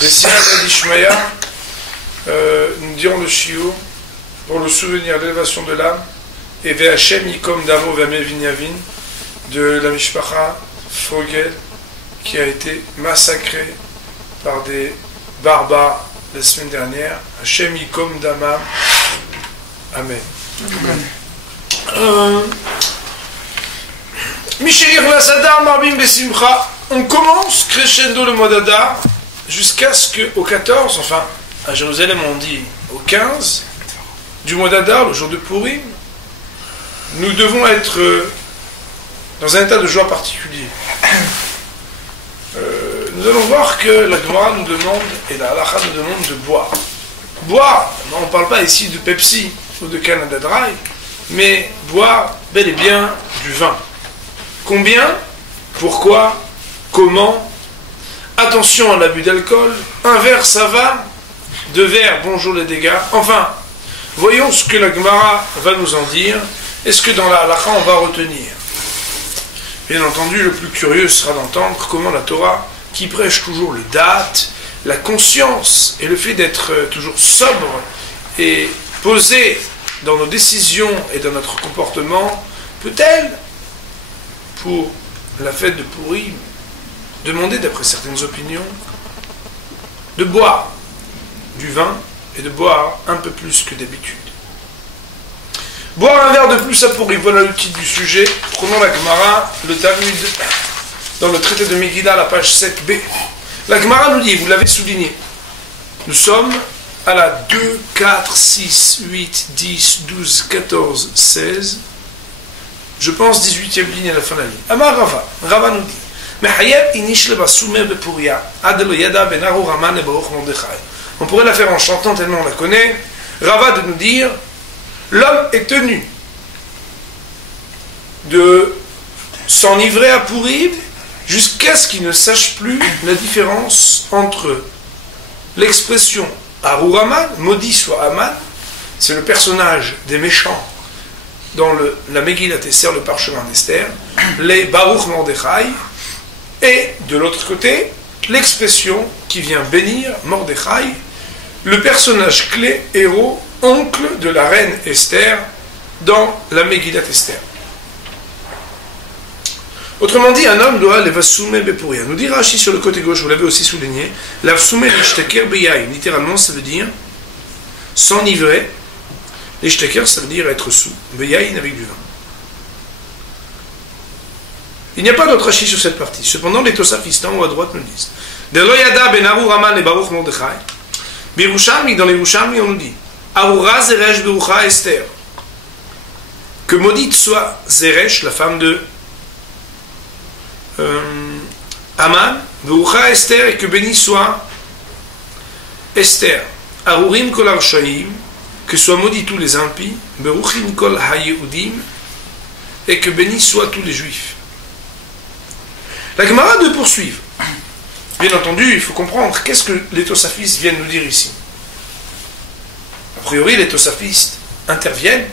Bessiata d'Ishmaïa, nous dirons le Shiur, pour le souvenir de l'élévation de l'âme, et Ve'Hachem Yikom Damo Ve'Amel Vinyavin, de la Mishpacha Fogel, qui a été massacré par des barbares la semaine dernière. Hachem Yikom Damam. Amen. On commence crescendo le mois d'Adar jusqu'à ce qu'au 14, enfin à Jérusalem on dit au 15 du mois d'Adar, le jour de Purim, nous devons être dans un état de joie particulier. Nous allons voir que la Gemara nous demande, et la Halakha nous demande de boire. Boire, on ne parle pas ici de Pepsi ou de Canada Dry, mais boire bel et bien du vin. Combien? Pourquoi? Comment? Attention à l'abus d'alcool. Un verre, ça va. 2 verres, bonjour les dégâts. Enfin, voyons ce que la Gemara va nous en dire. Est-ce que dans la halakha, on va retenir? Bien entendu, le plus curieux sera d'entendre comment la Torah, qui prêche toujours le date, la conscience et le fait d'être toujours sobre et posé dans nos décisions et dans notre comportement, peut-elle, pour la fête de Purim, demander, d'après certaines opinions, de boire du vin et de boire un peu plus que d'habitude. Boire un verre de plus à Purim, voilà le titre du sujet. Prenons la Gemara, le Talmud, dans le traité de Megillah, la page 7b. La Gemara nous dit, vous l'avez souligné, nous sommes à la 2, 4, 6, 8, 10, 12, 14, 16, je pense 18e ligne à la fin de la ligne. Amar Rava, Rava nous dit, on pourrait la faire en chantant tellement on la connaît. Rava de nous dire, l'homme est tenu de s'enivrer à Purim jusqu'à ce qu'il ne sache plus la différence entre l'expression Arur Haman, maudit soit Haman, c'est le personnage des méchants dans la Megillat Esther, le parchemin d'Esther, les Baruch Mordechai, et de l'autre côté, l'expression qui vient bénir Mordechai, le personnage clé, héros, oncle de la reine Esther dans la Megillat Esther. Autrement dit, un homme doit levasume bepuria. Nous dit Rashi sur le côté gauche, vous l'avez aussi souligné, levasume l'ishtaker beyayin. Littéralement, ça veut dire s'enivrer. L'ishtaker, ça veut dire être sous. Beyayin avec du vin. Il n'y a pas d'autre Rashi sur cette partie. Cependant, les Tosafistes en haut à droite nous disent de loyada ben Arur Haman et Baruch Mordechai. Birushalmi, dans les Rushalmi, on nous dit Arura Zeresh Berucha Esther. Que maudite soit Zeresh, la femme de Haman, Berucha Esther, et que béni soit Esther. Arurim kol arshaim, que soient maudits tous les impies, Beruchim kol hayehudim, et que béni soient tous les juifs. La Gemara de poursuivre. Bien entendu, il faut comprendre qu'est-ce que les Tosafistes viennent nous dire ici. A priori, les Tosafistes interviennent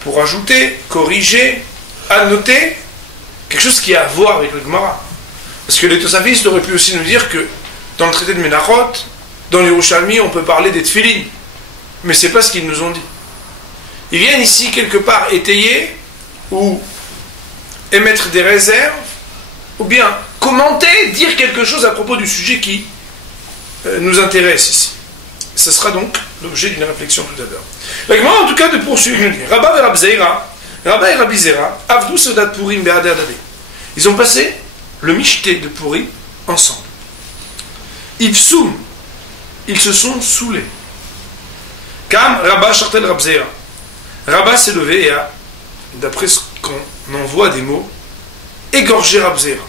pour ajouter, corriger, annoter quelque chose qui a à voir avec le Gemara. Parce que les Tosafistes auraient pu aussi nous dire que dans le traité de Menachot, dans les Yerushalmi, on peut parler des Tfilin. Mais ce n'est pas ce qu'ils nous ont dit. Ils viennent ici quelque part étayer ou émettre des réserves, ou bien commenter, dire quelque chose à propos du sujet qui nous intéresse ici. Ce sera donc l'objet d'une réflexion tout d'abord. La Gemara, en tout cas, de poursuivre, nous dit Rabba et Rab Zeira, Rabba et Rabbi Zera, Avdou Sodat Purim Be'adeh Adadeh. Ils ont passé le Mishté de Purim ensemble. Ivsoum, ils se sont saoulés. Kam Rabba Shartel Rab Zeira. Rabba s'est levé et a, d'après ce qu'on en voit des mots, égorgé Rab Zeira.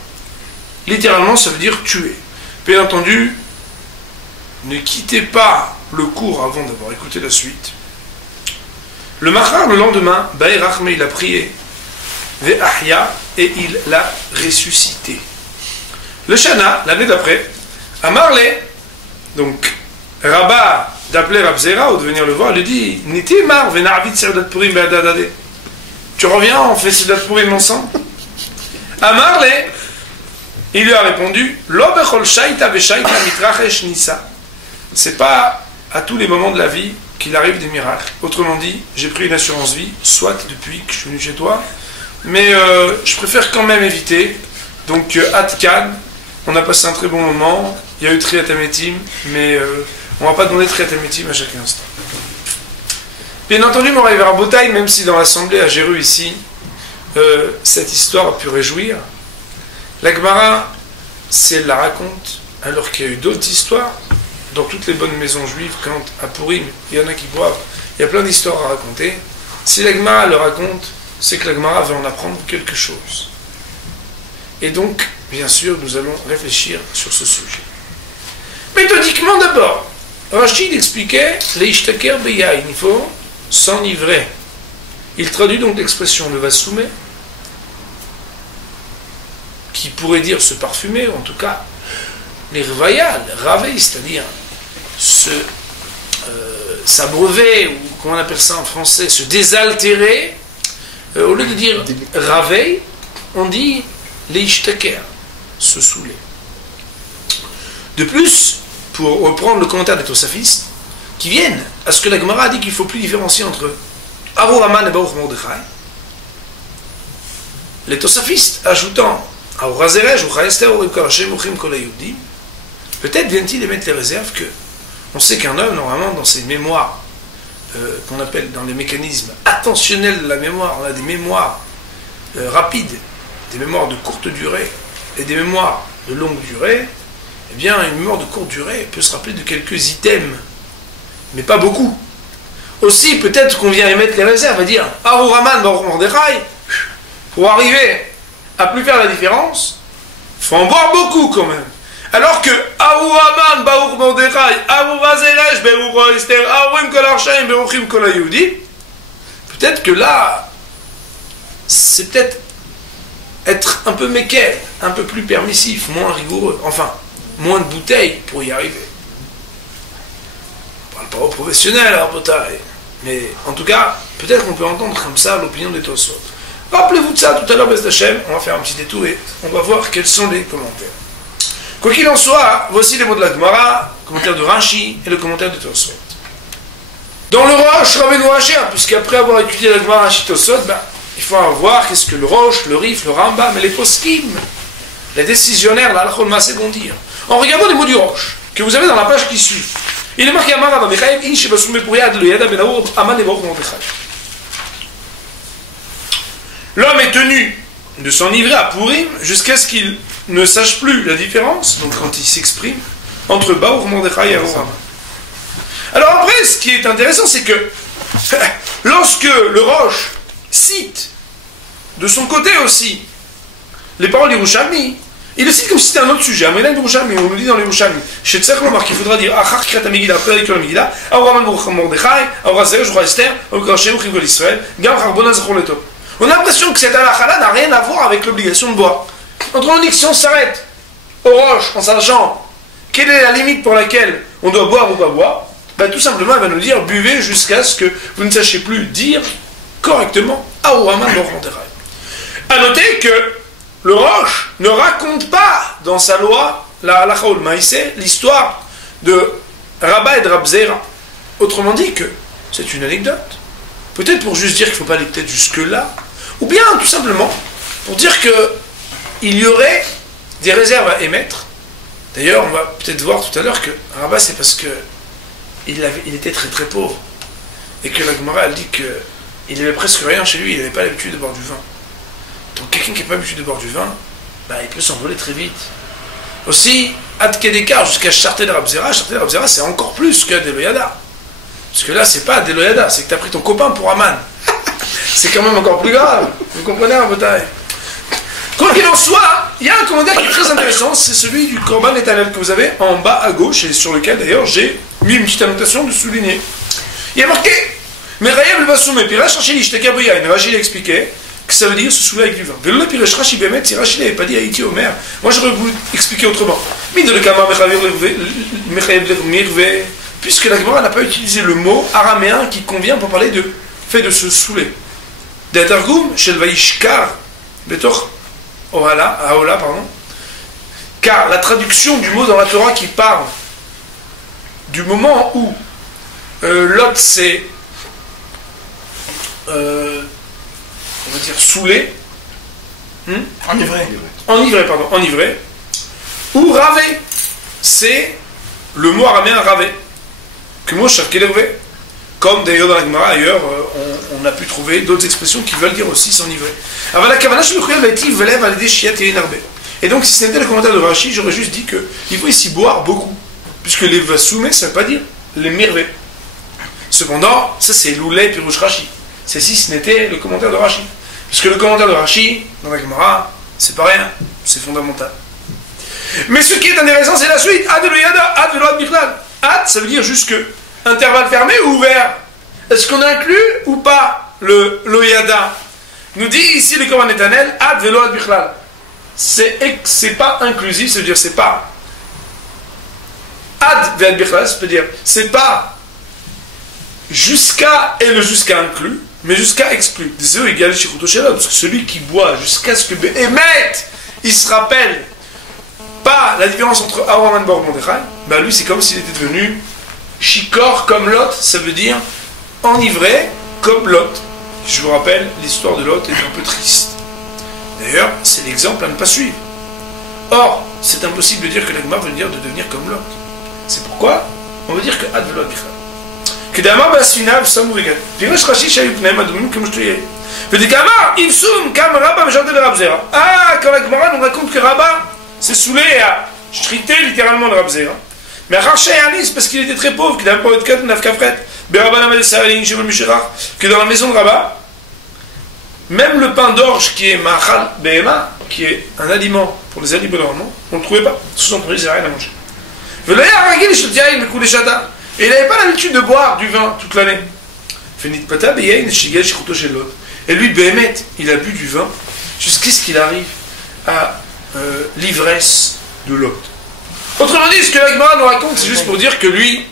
Littéralement, ça veut dire tuer. Bien entendu, ne quittez pas le cours avant d'avoir écouté la suite. Le Machar, le lendemain, Baïrachme, il a prié, Ve'ahya, et il l'a ressuscité. Le Shana, l'année d'après, à Marley, donc Rabba d'appeler Rab Zera ou de venir le voir, lui dit Niti mar vena'avit Seudat Purim be'adadade. Tu reviens, on fait Seudat Purim ensemble. À Marley, il lui a répondu Lo bechol shaita ve'shaita mitrachesh nisa. c'est pas à tous les moments de la vie qu'il arrive des miracles. Autrement dit, j'ai pris une assurance vie, soit depuis que je suis venu chez toi, mais je préfère quand même éviter. Donc, Atkan, on a passé un très bon moment, il y a eu Triat Ametim, mais on va pas demander Triat Ametim à chaque instant. Bien entendu, mon rêve Rabotai, même si dans l'assemblée à Jéru ici, cette histoire a pu réjouir, la Gemara, si elle la raconte, alors qu'il y a eu d'autres histoires, dans toutes les bonnes maisons juives, quand à Purim, il y en a qui boivent, il y a plein d'histoires à raconter, si la Gemara le raconte, c'est que la Gemara veut en apprendre quelque chose. Et donc, bien sûr, nous allons réfléchir sur ce sujet. Méthodiquement d'abord, Rachid expliquait les ishtaker beyain, il faut s'enivrer. Il traduit donc l'expression le vassoumé, qui pourrait dire se parfumer, ou en tout cas les revaya, les raver, c'est-à-dire s'abreuver, ou comment on appelle ça en français, se désaltérer. Au lieu de dire raver, on dit les ishtaker, se saouler. De plus, pour reprendre le commentaire des Tosafistes, qui viennent à ce que la Gemara a dit qu'il ne faut plus différencier entre Aru Haman et Baruch Mordechai, les Tosafistes ajoutant Aru Hazerej, Ucha Esther, Urim Karashem, Uchim Kol HaYudim, peut-être viennent-ils émettre les réserves que on sait qu'un homme, normalement, dans ses mémoires, qu'on appelle dans les mécanismes attentionnels de la mémoire, on a des mémoires rapides, des mémoires de courte durée et des mémoires de longue durée. Eh bien, une mémoire de courte durée peut se rappeler de quelques items, mais pas beaucoup. Aussi, peut-être qu'on vient émettre les réserves, à dire Aru Haman, Baruch Mordechai, pour arriver à plus faire la différence, il faut en boire beaucoup quand même. Alors que Aru Haman, Baruch Mordechai, Aru Hazerej, Beruch Esther, Aruim Kol HaRshaim, Beruchim Kol HaYudim, peut-être que là, c'est peut-être être un peu méquel, un peu plus permissif, moins rigoureux, enfin, moins de bouteilles pour y arriver. On parle pas aux professionnels, à Botaï, mais en tout cas, peut-être qu'on peut entendre comme ça l'opinion des Tosot. Rappelez-vous de ça tout à l'heure, Bez Hashem, on va faire un petit détour et on va voir quels sont les commentaires. Quoi qu'il en soit, voici les mots de la Gemara, le commentaire de Rashi et le commentaire de Tosot. Dans le Rosh, Rabbeinu Hacher, puisqu'après avoir étudié la Gemara Rashi Tosot, il faut voir qu'est-ce que le Rosh, le Rif, le Rambam et les Poskim, les décisionnaires, la Halachot Maaseh vont dire. En regardant les mots du Rosh, que vous avez dans la page qui suit, il est marqué Amar Rabba Mechaïm, In Shebasumé Pouriyad, le Yada Ben Aour, Aman et Baruch Mordechai. L'homme est tenu de s'enivrer à Purim jusqu'à ce qu'il ne sache plus la différence, donc quand il s'exprime, entre Baruch Mordechai et Aru Haman. Alors après, ce qui est intéressant, c'est que lorsque le Rosh cite de son côté aussi les paroles d'Yerushalmi, il le cite comme si c'était un autre sujet. On nous dit dans l'Yerushalmi, chez Tzach Lomar, qu'il faudra dire Achar Krat HaMegillah, après la lecture de la Megillah, Aru Haman Baruch Mordechai, Aru Hazerej, Ucha Esther, Urim Karashem, Uchim Kol Israël, Gam Charbona Zachor Letov. On a l'impression que cette halakha-là n'a rien à voir avec l'obligation de boire. Autrement dit, que si on s'arrête au Rosh en sachant quelle est la limite pour laquelle on doit boire ou pas boire, tout simplement, elle va nous dire buvez jusqu'à ce que vous ne sachiez plus dire correctement Aru Haman Baruch Mordechai. A noter que le Rosh ne raconte pas dans sa loi la halakha ul maïseh, l'histoire de Rabba et de Rab Zera. Autrement dit que c'est une anecdote. Peut-être pour juste dire qu'il ne faut pas aller peut-être jusque-là, ou bien tout simplement pour dire qu'il y aurait des réserves à émettre. D'ailleurs, on va peut-être voir tout à l'heure que Rabba, c'est parce qu'il était très très pauvre, et que la Gemara elle dit qu'il n'avait presque rien chez lui, il n'avait pas l'habitude de boire du vin. Donc quelqu'un qui n'a pas l'habitude de boire du vin, il peut s'envoler très vite. Aussi, Ad Kedekar jusqu'à Charté de Rabzera, c'est encore plus que Deloyada. Parce que là, c'est pas Deloyada, c'est que tu as pris ton copain pour Haman. C'est quand même encore plus grave. Vous comprenez un peu taille. Quoi qu'il en soit, il y a un commentaire qui est très intéressant, c'est celui du Korban Netanel que vous avez en bas à gauche, et sur lequel d'ailleurs j'ai mis une petite annotation de souligner. Il y a marqué Merayev le Bassoum, puis Rashi Rachid Ishtaka Boyain. Rachid a expliqué que ça veut dire se saouler avec du vin. Velo puis Rashi Bemet, si Rachid n'avait pas dit Haïti Omer, moi j'aurais voulu expliquer autrement. Mais de le Kama Mechayev Mirve, puisque la Gemara n'a pas utilisé le mot araméen qui convient pour parler de fait de se saouler. D'Atargum, Shel Vaishkar, Betor Aola, pardon. Car la traduction du mot dans la Torah qui parle du moment où Lot s'est on va dire saoulé, enivré, ou ravé, c'est le mot araméen ravé, que mot charkelervé, comme d'ailleurs dans la Gemara, ailleurs, on a pu trouver d'autres expressions qui veulent dire aussi s'enivrer. Alors la kavana chez le Khouya va être velève à l'idée chiat et inarbe. Et donc si c'était le commentaire de Rashi, j'aurais juste dit qu'il faut ici boire beaucoup, puisque les vasoumé, ça ne veut pas dire les mirvé. Cependant, ça c'est l'oulé pirouche Rashi. C'est si ce n'était le commentaire de Rashi. Parce que le commentaire de Rashi, dans la Gemara, c'est pas rien, c'est fondamental. Mais ce qui est intéressant, c'est la suite. Ad velo yada, ad velo ad bichlal. Ad, ça veut dire jusque. Intervalle fermé ou ouvert? Est-ce qu'on inclut ou pas le loyada? Nous dit ici le Korban Netanel, ad velo ad bichlal. C'est pas inclusif, ça veut dire c'est pas. Ad velo ad bichlal, ça veut dire c'est pas jusqu'à et le jusqu'à inclus, mais jusqu'à exclu. C'est égal chez Koutoshela, parce que celui qui boit jusqu'à ce que Béhémet, il se rappelle pas la différence entre Aaron et Bor Mordechai, bah lui c'est comme s'il était devenu Chikor comme Lot, ça veut dire enivré comme Lot. Je vous rappelle, l'histoire de Lot est un peu triste. D'ailleurs, c'est l'exemple à ne pas suivre. Or, c'est impossible de dire que l'Agma veut dire de devenir comme Lot. C'est pourquoi on veut dire que Ad Velot Bichal. Que d'Amar Basfina, Samou Vegan. Pirosh Rashi, Shayuk Naim Adoumim, comme je te disais. Veut dire qu'Amar, Ibsum, Kam Rabba, Jardin de Rabzera. Ah, quand l'Agmara nous raconte que Rabba s'est saoulé et a shrité littéralement de Rabzera. Mais Arché Anis, parce qu'il était très pauvre, qu'il n'avait pas de 4 ou 9 kafret, que dans la maison de Rabat, même le pain d'orge qui est Machal Behema, qui est un aliment pour les animaux normalement, on ne le trouvait pas. Sous son produit, il n'y a rien à manger. Et il n'avait pas l'habitude de boire du vin toute l'année. Et lui, Behemet, il a bu du vin jusqu'à ce qu'il arrive à l'ivresse de Lot. Autrement dit, ce que la Gemara nous raconte, c'est juste pour dire que lui,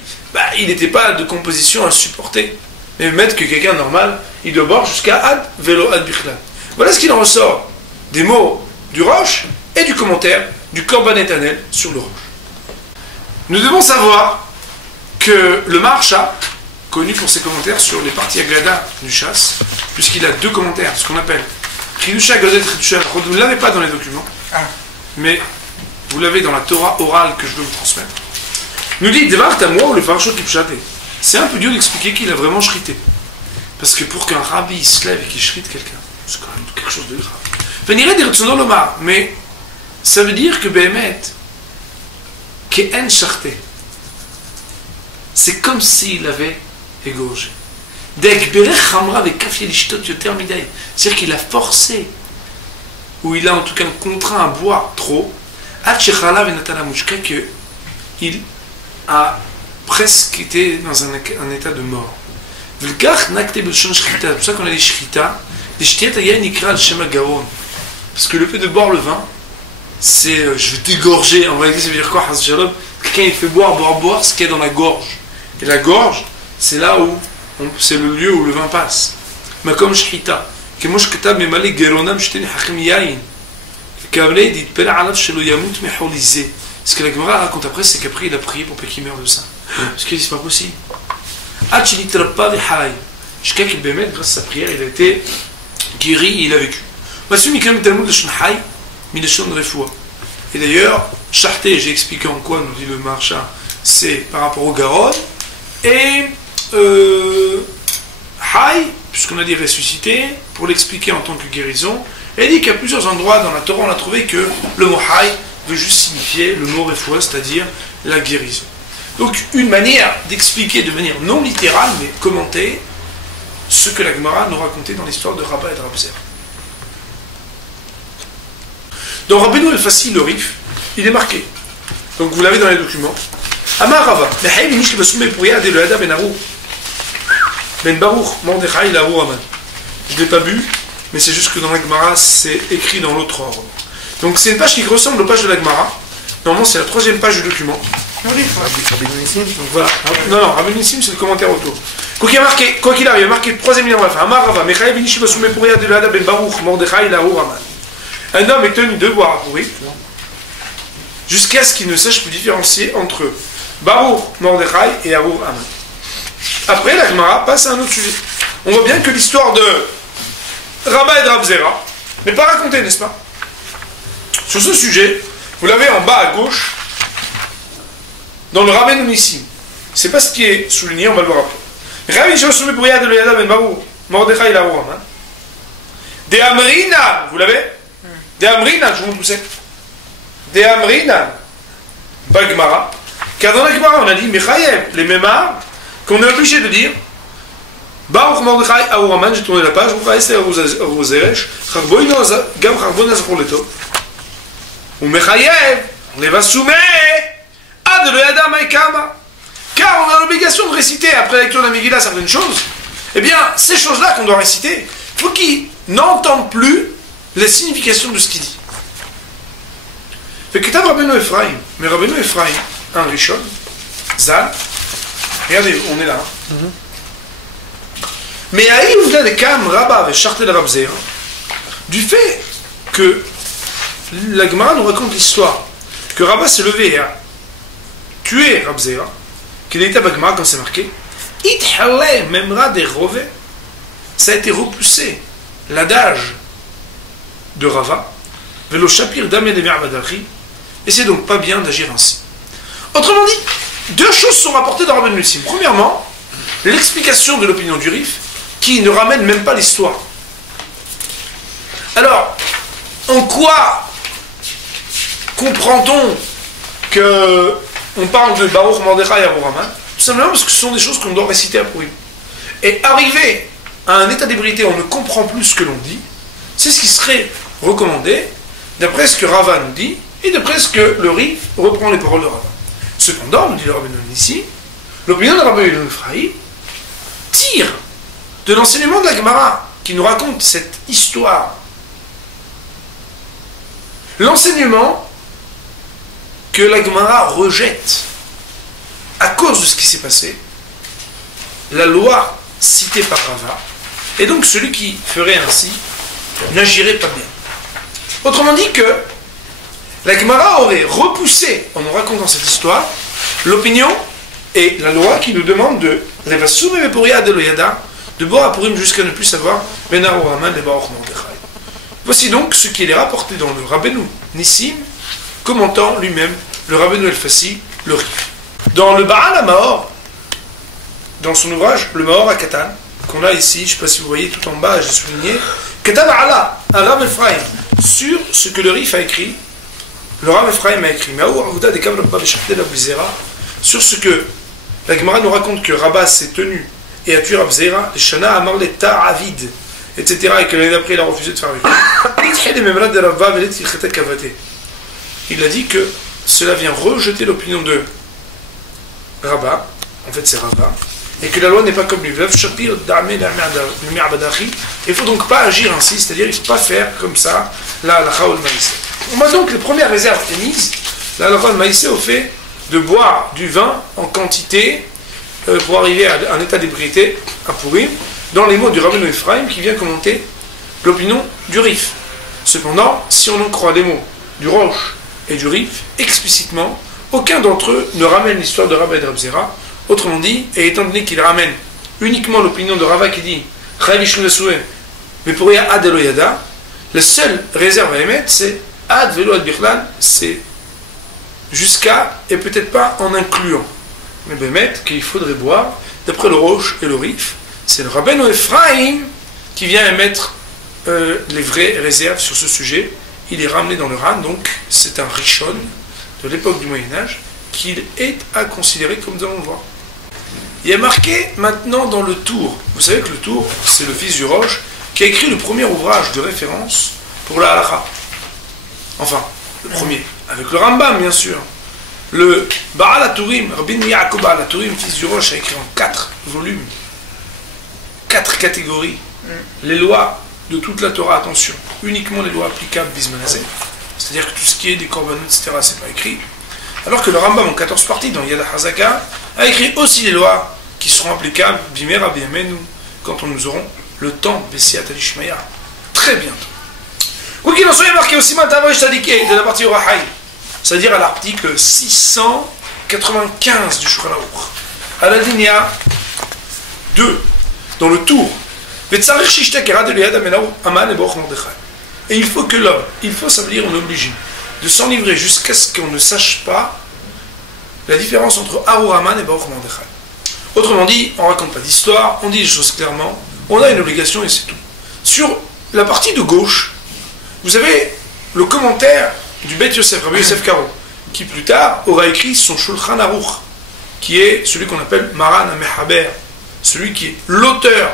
il n'était pas de composition à supporter. Mais mettre que quelqu'un normal, il doit boire jusqu'à Ad Velo Ad Bichlal. Voilà ce qu'il en ressort des mots du Roche et du commentaire du Korban Netanel sur le Roche. Nous devons savoir que le Maharsha, connu pour ses commentaires sur les parties Aglada du Chasse, puisqu'il a 2 commentaires, ce qu'on appelle Chidusha Godet Chidusha, vous ne l'avez pas dans les documents, mais vous l'avez dans la Torah orale que je veux vous transmettre, nous dit Devar Tamour le Farshot Kipshate. C'est un peu dur d'expliquer qu'il a vraiment shrité. Parce que pour qu'un rabbi se lève et qu'il shrite quelqu'un, c'est quand même quelque chose de grave. Venirait dire Tsono Lomar, mais ça veut dire que Behemet, Ke'en Sharté, c'est comme s'il avait égorgé. C'est-à-dire qu'il a forcé, ou il a en tout cas contraint à boire trop, qu'il a presque été dans un état de mort. C'est pour ça qu'on a des shrita. Parce que le fait de boire le vin, c'est je vais t'égorger. En réalité, ça veut dire quoi? Quelqu'un il fait boire ce qu'il y a dans la gorge. Et la gorge, c'est là où c'est le lieu où le vin passe. Mais comme shrita, que moi je k'tab memale geronam shteni hachim yain. Kavle dit pela alav shelo yamut meholizé. Ce que la Gemara raconte après, c'est qu'après il a prié pour qu'il meure de ça. Parce qu'il dit c'est pas possible. Jusqu'à qu'il Bémet, grâce à sa prière, il a été guéri et il a vécu. Et d'ailleurs, Charté, j'ai expliqué en quoi, nous dit le Maharsha, c'est par rapport au Garon. Et Hay, puisqu'on a dit ressuscité, pour l'expliquer en tant que guérison, et il dit qu'à plusieurs endroits dans la Torah, on a trouvé que le mot Hay veut juste signifier le mot Refoua, c'est-à-dire la guérison. Donc, une manière d'expliquer de manière non littérale, mais commenter, ce que la Gemara nous racontait dans l'histoire de Rabba et de Rabzer. Dans Rabbeinu El-Fassi, le Rif, il est marqué. Donc, vous l'avez dans les documents. Amar Rava, Mehaï Minish Lebasumé Pouya de Lehada Ben Arou. Ben Baruch, Mordechai Lahou Aman. Je ne l'ai pas bu, mais c'est juste que dans la Gemara, c'est écrit dans l'autre ordre. Donc, c'est une page qui ressemble aux pages de la Gemara. Normalement, c'est la 3e page du document. Donc voilà. Non, Rabbi Nissim, c'est le commentaire autour. Quoi qu'il arrive, il y a marqué 3e ligne, bref. Amar Rava, Mechaï Vinishi Basumé Pouya de Lehada Ben Baruch, Mordechai Lahou Aman. Un homme est tenu de boire à pourri jusqu'à ce qu'il ne sache plus différencier entre Baruch Mordechai et Arur Aman. Après, la Gemara passe à un autre sujet. On voit bien que l'histoire de Rabba et de Rav Zera n'est pas racontée, n'est-ce pas? Sur ce sujet, vous l'avez en bas à gauche, dans le Rabbeinu Nissim. C'est pas ce qui est souligné, on va le voir après. Rabbi Shosumi Bouyad de Yada Ben Baruch, Mordechai et Arur Aman. De Amrina, vous l'avez? De Amrina, je vous poussais. De Amrina, pas Gemara. Car dans la Gemara, on a dit, Mechayev, les Mémar, qu'on est obligé de dire, Baruch Mordechai Arur Aman, j'ai tourné la page, Rucha Esther Arur Zeresh, Charboino Gam Charbon Azachor Leto. Ou Mechayev, on les va soumettre à de l'Oyada Maïkama. Car on a l'obligation de réciter, après la lecture de la Megillah, certaines choses. Eh bien, ces choses-là qu'on doit réciter, il faut qu'ils n'entendent plus la signification de ce qu'il dit. Fait que t'as Rabbeinu Ephraim, mais Rabbeinu Ephraim, un Rishon, Zal, regardez, on est là. Mais à Yehuda de Kam, Rabba et Chartel Rav Zera, du fait que la Gemara nous raconte l'histoire que Rabba s'est levé et a tué Rav Zera, qu'il était à Bagmara quand c'est marqué, Ithaleh Memra de Rove, ça a été repoussé, l'adage de Rava, Velo Shapir Damé de Mi'abadachi, et c'est donc pas bien d'agir ainsi. Autrement dit, deux choses sont rapportées dans Rabbeinu Nissim. Premièrement, l'explication de l'opinion du Rif, qui ne ramène même pas l'histoire. Alors, en quoi comprend-on que on parle de Baruch Mordechai et Arur Aman? Tout simplement parce que ce sont des choses qu'on doit réciter à Purim. Et arriver à un état d'ébriété où on ne comprend plus ce que l'on dit, c'est ce qui serait recommandé d'après ce que Rava nous dit et d'après ce que le Rif reprend les paroles de Rava. Cependant, nous dit le Rabbeinu ici, l'opinion de Rabbeinu Ephraim tire de l'enseignement de la Gemara qui nous raconte cette histoire l'enseignement que la Gemara rejette à cause de ce qui s'est passé, la loi citée par Rava, et donc celui qui ferait ainsi n'agirait pas bien. Autrement dit que la Gemara aurait repoussé, en nous racontant cette histoire, l'opinion et la loi qui nous demande de de boire à Purim jusqu'à ne plus savoir Ben Arur Aman et Baruch Mordechai. Voici donc ce qu'il est rapporté dans le Rabbeinu Nissim, commentant lui-même le Rabbeinu El-Fassi, le Rif. Dans le Baal HaMaor, dans son ouvrage, le Maor HaKatan, qu'on a ici, je ne sais pas si vous voyez tout en bas, j'ai souligné, Katan Ala, un Rav Ephraim, sur ce que le Rif a écrit, le Rav Ephraim a écrit, sur ce que la Gemara nous raconte que Rabba s'est tenu et a tué Rav Zera, les Shana Amar les Ta'avid, etc., et que l'année d'après il a refusé de faire avec lui. Il a dit que cela vient rejeter l'opinion de Rabba, en fait c'est Rabba, et que la loi n'est pas comme lui. Il ne faut donc pas agir ainsi, c'est-à-dire il ne faut pas faire comme ça la halakha ou le maïsé. On a donc les premières réserves émises, la halakha ou le maïsé au fait de boire du vin en quantité pour arriver à un état d'ébriété à Purim, dans les mots du Rabbeinu Ephraim qui vient commenter l'opinion du Rif. Cependant, si on en croit les mots du Roche et du Rif, explicitement, aucun d'entre eux ne ramène l'histoire de Rabba et de Rav Zera. Autrement dit, et étant donné qu'il ramène uniquement l'opinion de Rava qui dit mais pour Ad Eloyada, la seule réserve à émettre, c'est Ad Velo Ad Birlan, c'est jusqu'à, et peut-être pas en incluant. Mais Bémet, qu'il faudrait boire, d'après le Roche et le Rif, c'est le Rabbeinu Ephraim qui vient émettre les vraies réserves sur ce sujet. Il est ramené dans le Ran, donc c'est un Rishon de l'époque du Moyen-Âge qu'il est à considérer comme nous allons le voir. Il est marqué maintenant dans le Tour. Vous savez que le Tour, c'est le fils du Roche qui a écrit le premier ouvrage de référence pour la halakha. Enfin, le premier, avec le Rambam bien sûr. Le Baal HaTurim, Rabbi Yaakov Baal HaTurim, fils du Roche, a écrit en 4 volumes, 4 catégories, les lois de toute la Torah, attention, uniquement les lois applicables Bismanazé, c'est-à-dire que tout ce qui est des korbanot, etc., c'est pas écrit. Alors que le Rambam, en 14 parties, dans Yad HaZaka, a écrit aussi les lois qui seront applicables Bimera B'Yamenu, quand nous aurons le temps, Bessiat Alishmaya, très bientôt. Quoi qu'il en soit, il est marqué aussi Matavrish Tadiké, de la partie Orahai, c'est-à-dire à l'article 600 95 du Shulchan Aruch, à la ligne 2, dans le tour. Et il faut que l'homme, ça veut dire on est obligé de s'enivrer jusqu'à ce qu'on ne sache pas la différence entre Arur Haman et Baruch Mordechai. Autrement dit, on ne raconte pas d'histoire, on dit les choses clairement, on a une obligation et c'est tout. Sur la partie de gauche, vous avez le commentaire du Beit Yosef, Rabbi Yosef Karo, qui plus tard aura écrit son Shulchan Aruch, qui est celui qu'on appelle Maran HaMechaber, celui qui est l'auteur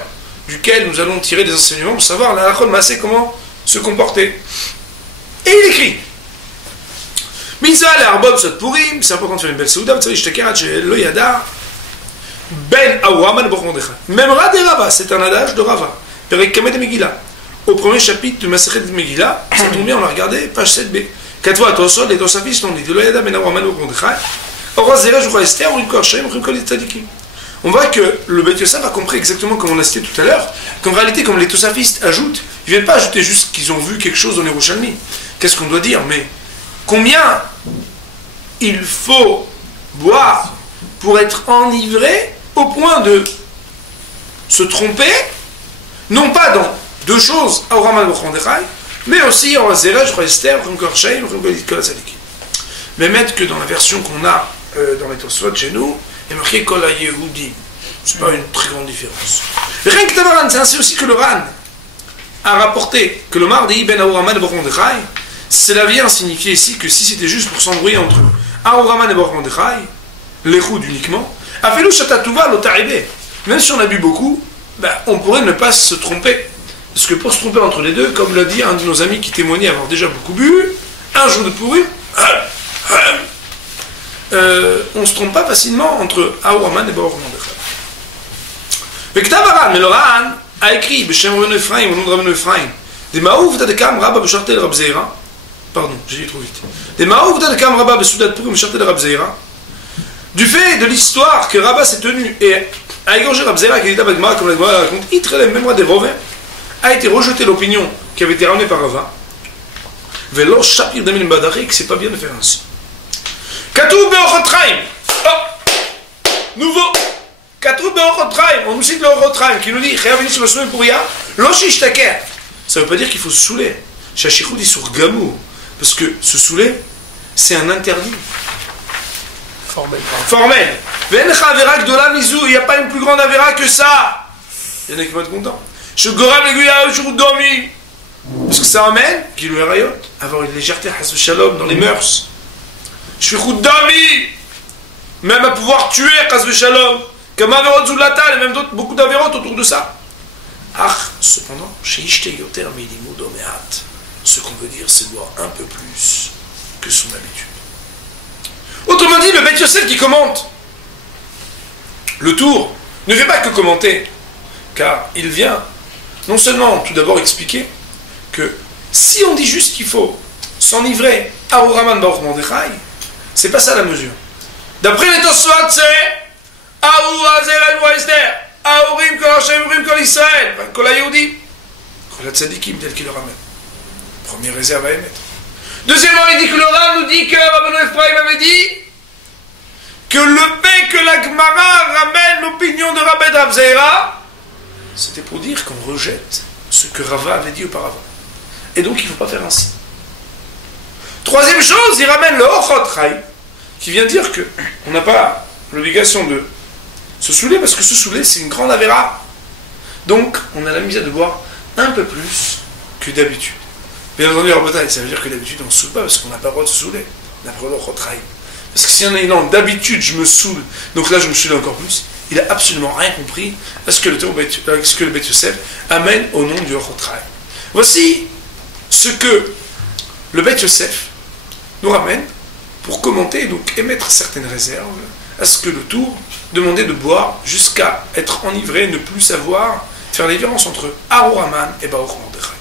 duquel nous allons tirer des enseignements pour savoir la halachot maaseh comment se comporter. Et il écrit Mitzvah le'arbot sot Purim, c'est important de faire une belle souda, v'tzarich shtaker ad she'lo yada ben Arur Haman Baruch Mordechai. Memra de Rava, c'est un adage de Rava. Perek Kamet de Megillah. Au premier chapitre de Masechet de Megillah, ça tombe bien, on l'a regardé, page 7b. Katva Tosod, les Tosafis l'ont dit, de lo yada ben Arur Haman Baruch Mordechai. Or Zera, je crois Esther, ou Kol Shem, ou Kol Tzadikim. On voit que le Beit Yosef a compris exactement comme on l'a cité tout à l'heure, qu'en réalité, comme les Tosafistes ajoutent, ils ne viennent pas ajouter juste qu'ils ont vu quelque chose dans les Yerushalmi. Qu'est-ce qu'on doit dire? Mais combien il faut boire pour être enivré au point de se tromper, non pas dans deux choses, Arur Haman Baruch Mordechai, mais aussi en Zera, je crois Esther, Kol Shem, ou Kol Tzadikim. Mais mettre que dans la version qu'on a dans les Tosfot chez nous, il y a marqué Kol HaYehudim. C'est pas une très grande différence. Rien que Tavaran, c'est ainsi aussi que le Ran a rapporté que le Mardi ben Arur Haman et Baruch Mordechai, cela vient signifier ici que si c'était juste pour s'embrouiller entre Arur Haman et Baruch Mordechai, l'échoud uniquement, Afelu Shatatuva lo ta'ibé. Même si on a bu beaucoup, on pourrait ne pas se tromper. Parce que pour se tromper entre les deux, comme l'a dit un de nos amis qui témoignait avoir déjà beaucoup bu, un jour de Purim, on ne se trompe pas facilement entre Arur Haman et Baruch Mordechai. Mais Ktavaran, mais le Ran a écrit B'Shem Rabbeinu Ephraim, au nom de Rabbeinu Ephraim, des Ma'ouf Tadekam Rabba B'Shartel Rab Zeira. Pardon, j'ai dit trop vite. Des Ma'ouf Tadekam Rabba B'Soudat Purim B'Shartel Rab Zeira. Du fait de l'histoire que Rabba s'est tenu et a égorgé Rab Zeira, qui est comme la Gemara raconte, Itrelem, même des Rovin, a été rejeté l'opinion qui avait été ramenée par Rava. Velo Shapir Damin Badari, que c'est pas bien de faire ainsi. Katoub Be'ochotraim. Oh, nouveau. Katoub Be'ochotraim. On nous cite le Ochotraim qui nous dit Chayav Nish Masnou Pouria. Loshi Shtaker. Ça veut pas dire qu'il faut se saouler. Shachichou dit sur Gamou. Parce que se saouler, c'est un interdit. Formel. Ve'encha Avera Gdola Mizou. Il n'y a pas une plus grande Avera que ça. Il y en a qui vont être contents. Shegoram Leguya Ujuru Domi. Parce que ça amène, Gilou Erayot, avoir une légèreté, Hasou Shalom, dans les mœurs. Je suis Dami, même à pouvoir tuer, Hasou Shalom, comme Averot Zulata, et même d'autres, beaucoup d'Averot autour de ça. Ah, cependant, chez Ishte Yoter Medimu Domeat, ce qu'on veut dire, c'est boire un peu plus que son habitude. Autrement dit, le Beit Yosef qui commente le tour ne fait pas que commenter, car il vient non seulement tout d'abord expliquer que si on dit juste qu'il faut s'enivrer Arur Haman Baruch Mordechai, c'est pas ça la mesure. D'après les Tosfot, c'est Arur Haman Baruch Esther, Arurim Kol Hashem, Arurim Kol Israël, Kol HaYehudim, Kol HaTzadikim, tel qu'il le ramène. Première réserve à émettre. Deuxièmement, il dit que le Ran nous dit que Rabbeinu Ephraim avait dit que le fait que la Gemara ramène l'opinion de Rabbi Rav Zeira, c'était pour dire qu'on rejette ce que Rava avait dit auparavant. Et donc il ne faut pas faire ainsi. Troisième chose, il ramène le Ochotraim, qui vient dire qu'on n'a pas l'obligation de se saouler, parce que se saouler, c'est une grande avéra. Donc, on a la misère de boire un peu plus que d'habitude. Bien entendu, en Bretagne, ça veut dire que d'habitude, on ne se saoule pas, parce qu'on n'a pas le droit de se saouler. On n'a pas le droit de Ochotraim. Parce que si on a une d'habitude, je me saoule, donc là, je me saoule encore plus, il n'a absolument rien compris à ce que le Beit Yosef amène au nom du Ochotraim. Voici ce que le Beit Yosef nous ramène pour commenter et donc émettre certaines réserves à ce que le tour demandait de boire jusqu'à être enivré, ne plus savoir faire la différence entre Arur Haman et Baruch Mordechai.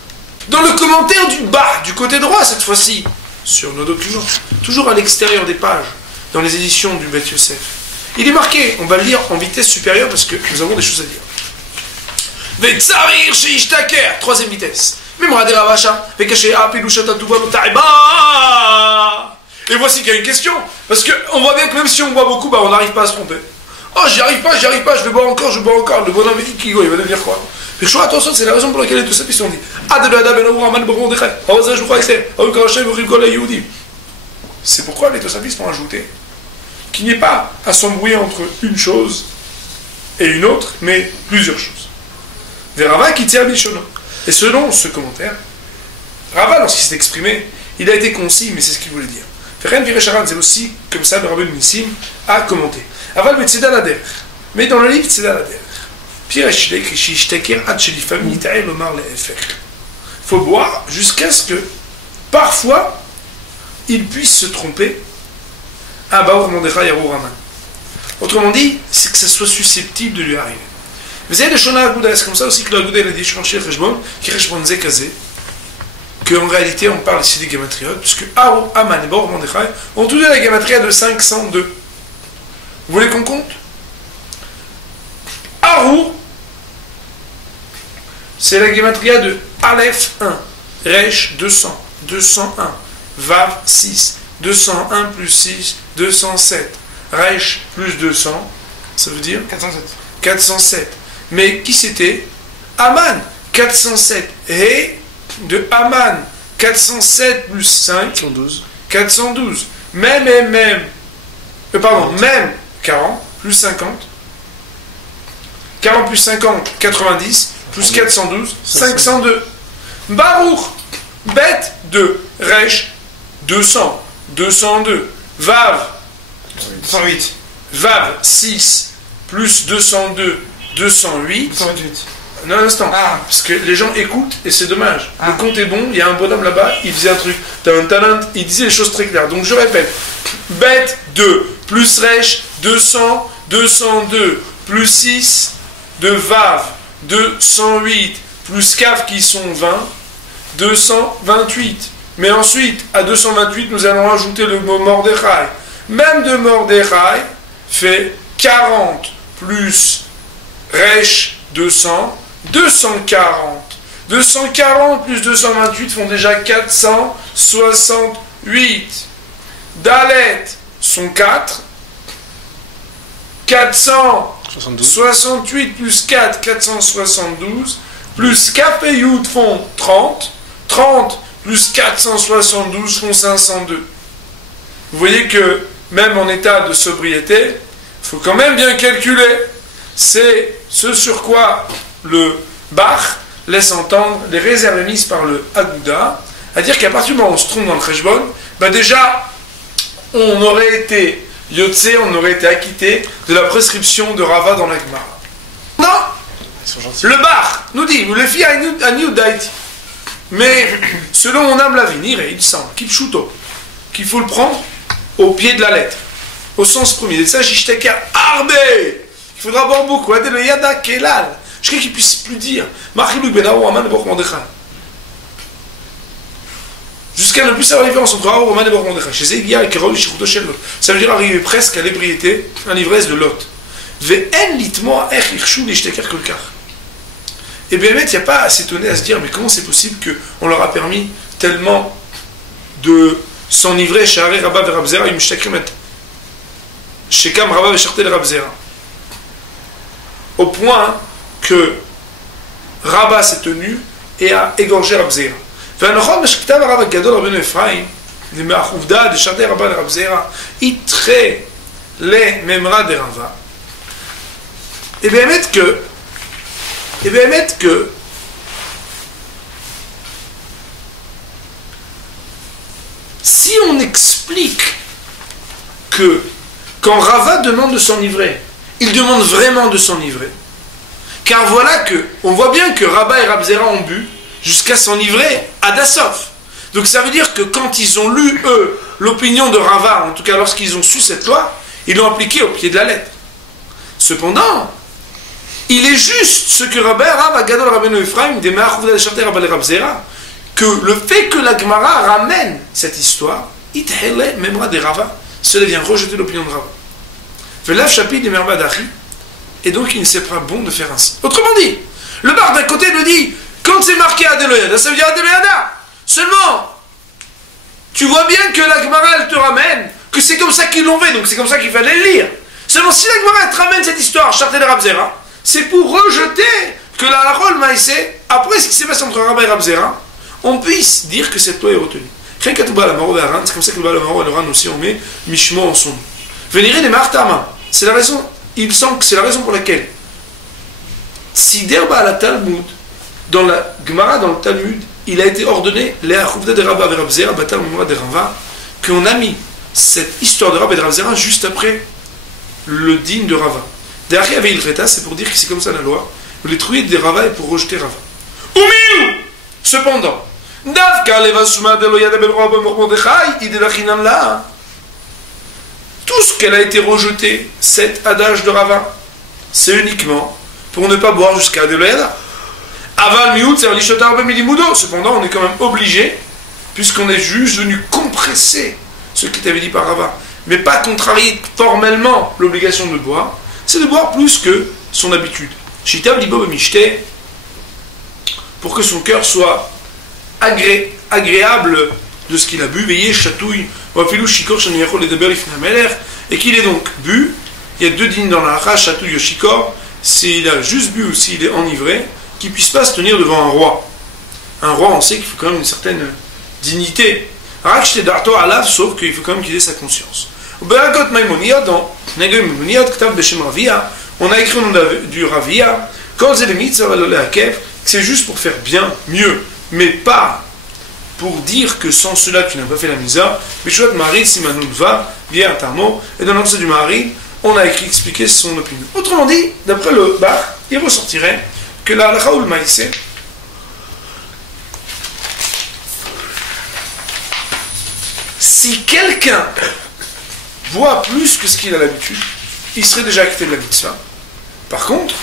Dans le commentaire du bas, du côté droit cette fois-ci, sur nos documents, toujours à l'extérieur des pages, dans les éditions du Beit Yosef, il est marqué, on va le lire en vitesse supérieure parce que nous avons des choses à dire. Vetzarir sheishtaker, troisième vitesse. Et Et voici qu'il y a une question. Parce qu'on voit bien que même si on boit beaucoup, on n'arrive pas à se tromper. Oh, j'y arrive pas, je vais boire encore. Le bonhomme il va devenir quoi? Mais je attention, c'est la raison pour laquelle tout ça, ils ont dit c'est pourquoi les Tosafis ont ajouté qu'il n'y ait pas à s'embrouiller entre une chose et une autre, mais plusieurs choses. Rava qui tient Mishono. Et selon ce commentaire, Rava, lorsqu'il s'est exprimé, il a été concis, mais c'est ce qu'il voulait dire. C'est aussi comme ça le Rabbi Nissim a commenté. Aval Betzeda Lader. Mais dans le livre Betzeda Lader, il faut boire jusqu'à ce que, parfois, il puisse se tromper. Autrement dit, c'est que ça soit susceptible de lui arriver. Vous avez le Shona Aguda, c'est comme ça aussi que l'Aguda a dit Shranchi Rejbon, qui Rejbon Zekazé, qu'en réalité on parle ici des Gematriot, puisque Aro, Aman et Bor Mordechai ont tous deux la Gematria de 502. Vous voulez qu'on compte? Arou, c'est la Gematria de Aleph 1, Resh 200, 201, Vav 6, 201 plus 6, 207, Resh plus 200, ça veut dire 407. 407. Mais qui c'était? Aman, 407. Et de Aman, 407 plus 5, 412. Même 40 plus 50. 40 plus 50, 90, plus 412, 502. Baruch, bête de Resh, 200, 202. Vav, 208. Vav, 6, plus 202, 208. 228. Non, un instant. Parce que les gens écoutent et c'est dommage. Le compte est bon, il y a un bonhomme là-bas, il faisait un truc. Il disait les choses très claires. Donc je répète. Bête 2, plus Resh, 200, 202, plus 6, de Vav, 208, plus Kav qui sont 20, 228. Mais ensuite, à 228, nous allons ajouter le mot Mordechai. Même de Mordechai fait 40 plus Resh 200, 240. 240 plus 228 font déjà 468. Dalet sont 4. 468 plus 4, 472. Plus Kaf et Yud font 30. 30 plus 472 font 502. Vous voyez que même en état de sobriété, il faut quand même bien calculer. C'est ce sur quoi le Bach laisse entendre les réserves émises par le Aguda, à dire qu'à partir du moment où on se trompe dans le Cheshbon, déjà, on aurait été Yotze, on aurait été acquitté de la prescription de Rava dans la Gemara. Non! Le Bach nous dit, vous les filles à Daiti. Mais selon mon âme l'avenir, il semble, Kipshuto, qu'il faut le prendre au pied de la lettre, au sens premier. Et ça, Jishteka Arbe! Il faudra boire beaucoup. Adel Yada Kelal. Jusqu'à qu'il ne puisse plus dire. Jusqu'à ne plus savoir la différence entre Aou, Roman et Bor Mordechai. Chez Egia et Kerol, Shichuto Shel Lot. Ça veut dire arriver presque à l'ébriété, à l'ivresse de Lot. Ve'en litmo ech irshu l'ishteker kolkar. Et bien, il n'y a pas à s'étonner, à se dire, mais comment c'est possible qu'on leur a permis tellement de s'enivrer chez Haré Rabba et Rabzera, im shtekrimet. Chez Kam Rabba et Shartel Rabzera. Au point que Rabba s'est tenu et a égorgé Rabzera. והנכון משכתב הרב הגדול רבנו אפרים, מהעובדה דשרתי רבה לרב זרע, יתחה לממרה דרבה. Et באמת que si on explique que quand Rava demande de s'enivrer, il demande vraiment de s'enivrer, car voilà que on voit bien que Rabba et Rabzera ont bu jusqu'à s'enivrer à Dassof. Donc ça veut dire que quand ils ont lu, eux, l'opinion de Rava, en tout cas lorsqu'ils ont su cette loi, ils l'ont appliquée au pied de la lettre. Cependant, il est juste ce que Rabbi Rav Agadol Rabbeinu Ephraim, des Me'achuvda de Shartei Rabba le Rabzera, que le fait que la Gemara ramène cette histoire, Ithele Memra de Rava, cela vient rejeter l'opinion de Rava. Velav Chapi de Merba d'Achi, et donc il ne serait pas bon de faire ainsi. Autrement dit, le bar d'un côté nous dit, quand c'est marqué Adeloyada, ça veut dire Adeloyada. Seulement, tu vois bien que la Gemara, elle te ramène c'est comme ça qu'ils l'ont fait, donc c'est comme ça qu'il fallait le lire. Seulement si la Gemara te ramène cette histoire, Charté de Rabzera, c'est pour rejeter que la Harol Maïsé, après ce qui s'est passé entre Rabba et Rabzera, on puisse dire que cette loi est retenue. C'est comme ça que le Baal Amaro et le Ran aussi on met Mishmo en son nom. Vénéré des Martama, c'est la raison, il semble que c'est la raison pour laquelle Sider Baal Talmud, dans la Gemara, dans le Talmud, il a été ordonné, les Achuvda de Rabba et Rabzera, Batal Mumra de Rava, qu'on a mis cette histoire de Rabba et de Rabzera juste après le digne de Rava. Derrière avait il Reta, c'est pour dire que c'est comme ça la loi, les truides de Rava et pour rejeter Rava. Oumiou! Cependant, tout ce qu'elle a été rejeté, cet adage de Rava, c'est uniquement pour ne pas boire jusqu'à Deloyada. Aval miout, c'est l'ishotar b'milimudo. Cependant, on est quand même obligé, puisqu'on est juste venu compresser ce qui t'avait dit par Rava, mais pas contrarier formellement l'obligation de boire, c'est de boire plus que son habitude. Shitab libo b'mishte, pour que son cœur soit agréable de ce qu'il a bu, veillé, chatouille, et qu'il ait donc bu. Il y a deux dignes dans la racha, chatouille, shikor, s'il a juste bu ou s'il est enivré, qu'il ne puisse pas se tenir devant un roi. Un roi, on sait qu'il faut quand même une certaine dignité. Sauf qu'il faut quand même qu'il ait sa conscience. Dans on a écrit au nom du Ravia, c'est juste pour faire bien, mieux, mais pas pour dire que sans cela tu n'as pas fait la misa. Et dans l'ensemble du Mari, on a expliqué son opinion. Autrement dit, d'après le Bach, il ressortirait que la halakha ou le maïsé, si quelqu'un boit plus que ce qu'il a l'habitude, il serait déjà acquitté de la mitzvah. Par contre,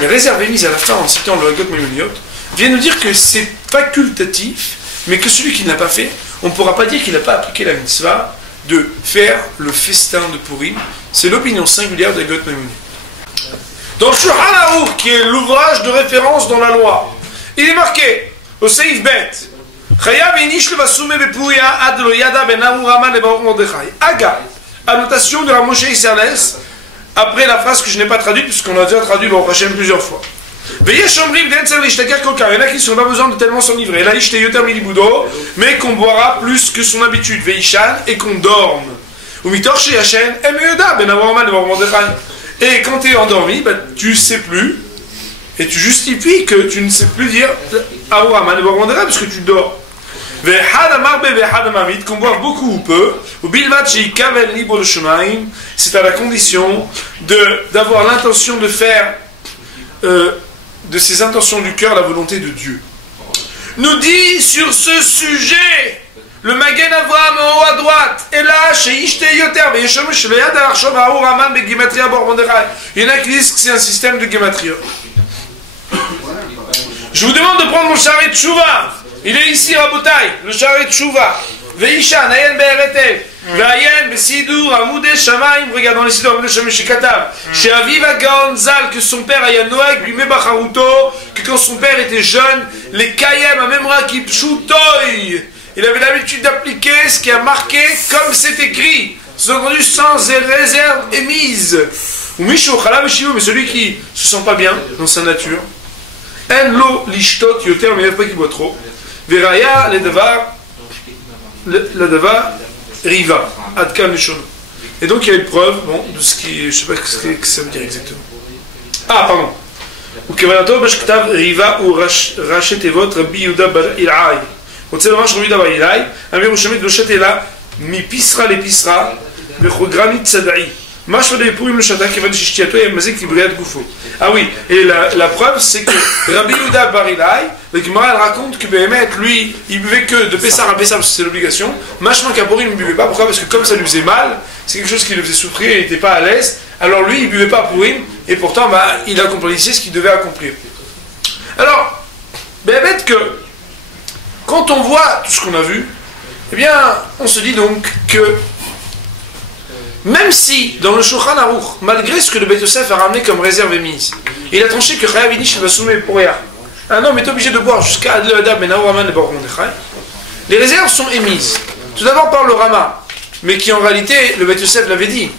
les réserves émises à la fin en citant le Hagot Maimoniot viennent nous dire que c'est facultatif, mais que celui qui ne l'a pas fait, on ne pourra pas dire qu'il n'a pas appliqué la mitzvah de faire le festin de Purim. C'est l'opinion singulière de Hagot Maimoniot. Dans le Shulchan Aruch, qui est l'ouvrage de référence dans la loi, il est marqué au Seif Bet, Aga, annotation de la Moshe Isserles, après la phrase que je n'ai pas traduite, puisqu'on a déjà traduit le Hachem plusieurs fois. Il y en a qui n'ont pas besoin de tellement s'enivrer, mais qu'on boira plus que son habitude, et qu'on dorme. Et quand tu es endormi, tu ne sais plus, et tu justifies que tu ne sais plus dire parce que tu dors. Qu'on boive beaucoup ou peu, c'est à la condition d'avoir l'intention de faire de ses intentions du cœur la volonté de Dieu. Nous dit sur ce sujet le Magen Avraham en haut à droite, et là, il y en a qui disent que c'est un système de Gematria. Je vous demande de prendre mon Sharet Tshuva. Il est ici, Rabotai, le Sharet Tshuva. Veishan, Ayen Be'eretev, Ve'ayen Be'sidur, Amoudé Shamaim, regarde dans les Sidur, Amoudé Shamaim, chez Katav, chez Aviva Gaonzal, que son père Ayan Noag, lui met Bacharuto, que quand son père était jeune, les Kayem, Amemra Kipchutoy, il avait l'habitude d'appliquer ce qui a marqué comme c'est écrit, sous-entendu sans réserve émise. Ou Misho, Chalav Shivu, mais celui qui ne se sent pas bien dans sa nature, En lo lishtot yoter, mais il ne faut pas qu'il boit trop. Veraya, le davar, riva, adkan lishon. Et donc il y a une preuve, bon, de ce qui, je ne sais pas ce que ça veut dire exactement. Ah, pardon. Ou kevanato bashktav riva ou rachetevot rabbi Yehuda bar Ilai. רוצה לומר שרבי דבר אליי, אמיר ושמית דושת אלה מפיסרה לפיסרה וחוגרנית צדעי. משהו דפורים לשתה כיוון ששתייתו יהיה מזיק לבריאת גופו. Ah oui, et la preuve c'est que Rabbi Yehuda bar Ilai, le Gemara elle raconte que Béhémet, lui, il buvait que de Pessar à Pessar parce que c'est l'obligation. Machement qu'Aporim ne buvait pas, pourquoi? Parce que comme ça lui faisait mal, c'est quelque chose qui le faisait souffrir, il n'était pas à l'aise. Alors lui, il buvait pas Purim, et pourtant il accomplissait ce qu'il devait accomplir. Alors, Béhémet que quand on voit tout ce qu'on a vu, eh bien, on se dit donc que même si, dans le Shulchan Aruch, malgré ce que le Beit Yosef a ramené comme réserve émise, il a tranché que Chayav Inish va soumettre pour rien. Un homme est obligé de boire jusqu'à Adle Adam Ben Aouraman et Baruch Mordechai. Les réserves sont émises. Tout d'abord par le Rama. mais qui en réalité, le Beth Yosef l'avait dit,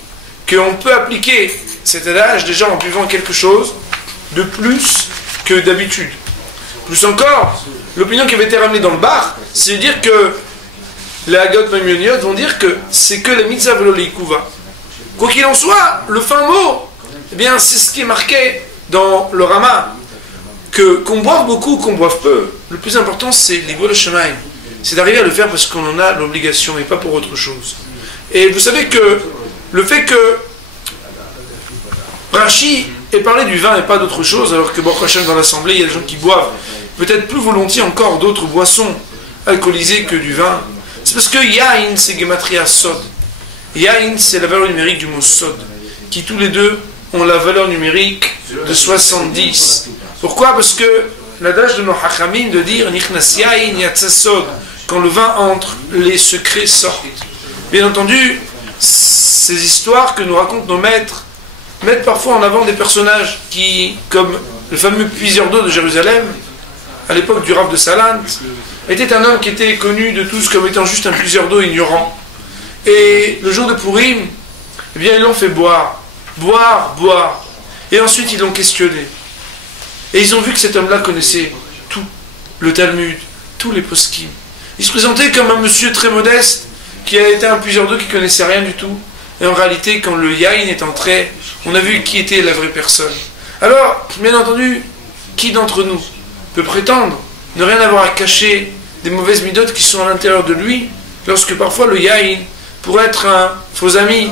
qu'on peut appliquer cet adage déjà en buvant quelque chose de plus que d'habitude. Plus encore, l'opinion qui avait été ramenée dans le bar, c'est de dire que les Hagot Maimoniot vont dire que c'est que la mitzvah velo leikuva. Quoi qu'il en soit, le fin mot, eh bien, c'est ce qui est marqué dans le Rama. Qu'on boive beaucoup ou qu'on boive peu, le plus important c'est l'Igol Shemaim. C'est d'arriver à le faire parce qu'on en a l'obligation et pas pour autre chose. Et vous savez que le fait que Rashi ait parlé du vin et pas d'autre chose, alors que Baruch Hashem dans l'assemblée, il y a des gens qui boivent peut-être plus volontiers encore d'autres boissons alcoolisées que du vin, c'est parce que Yain c'est Gematria Sod. Yain c'est la valeur numérique du mot Sod, qui tous les deux ont la valeur numérique de 70. Pourquoi? Parce que l'adage de nos Hachamim de dire Nichnas Yain Yatsa Sod, quand le vin entre, les secrets sortent. Bien entendu, ces histoires que nous racontent nos maîtres mettent parfois en avant des personnages qui, comme le fameux puiseur d'eau de Jérusalem, à l'époque du Rav de Salant, était un homme qui était connu de tous comme étant juste un puiseur d'eau ignorant. Et le jour de Purim, eh bien, ils l'ont fait boire. Et ensuite, ils l'ont questionné. Et ils ont vu que cet homme-là connaissait tout, le Talmud, tous les poskim. Il se présentait comme un monsieur très modeste, qui a été un puiseur d'eau qui connaissait rien du tout. Et en réalité, quand le Yain est entré, on a vu qui était la vraie personne. Alors, bien entendu, qui d'entre nous peut prétendre ne rien avoir à cacher des mauvaises midotes qui sont à l'intérieur de lui, lorsque parfois le Yain pourrait être un faux ami,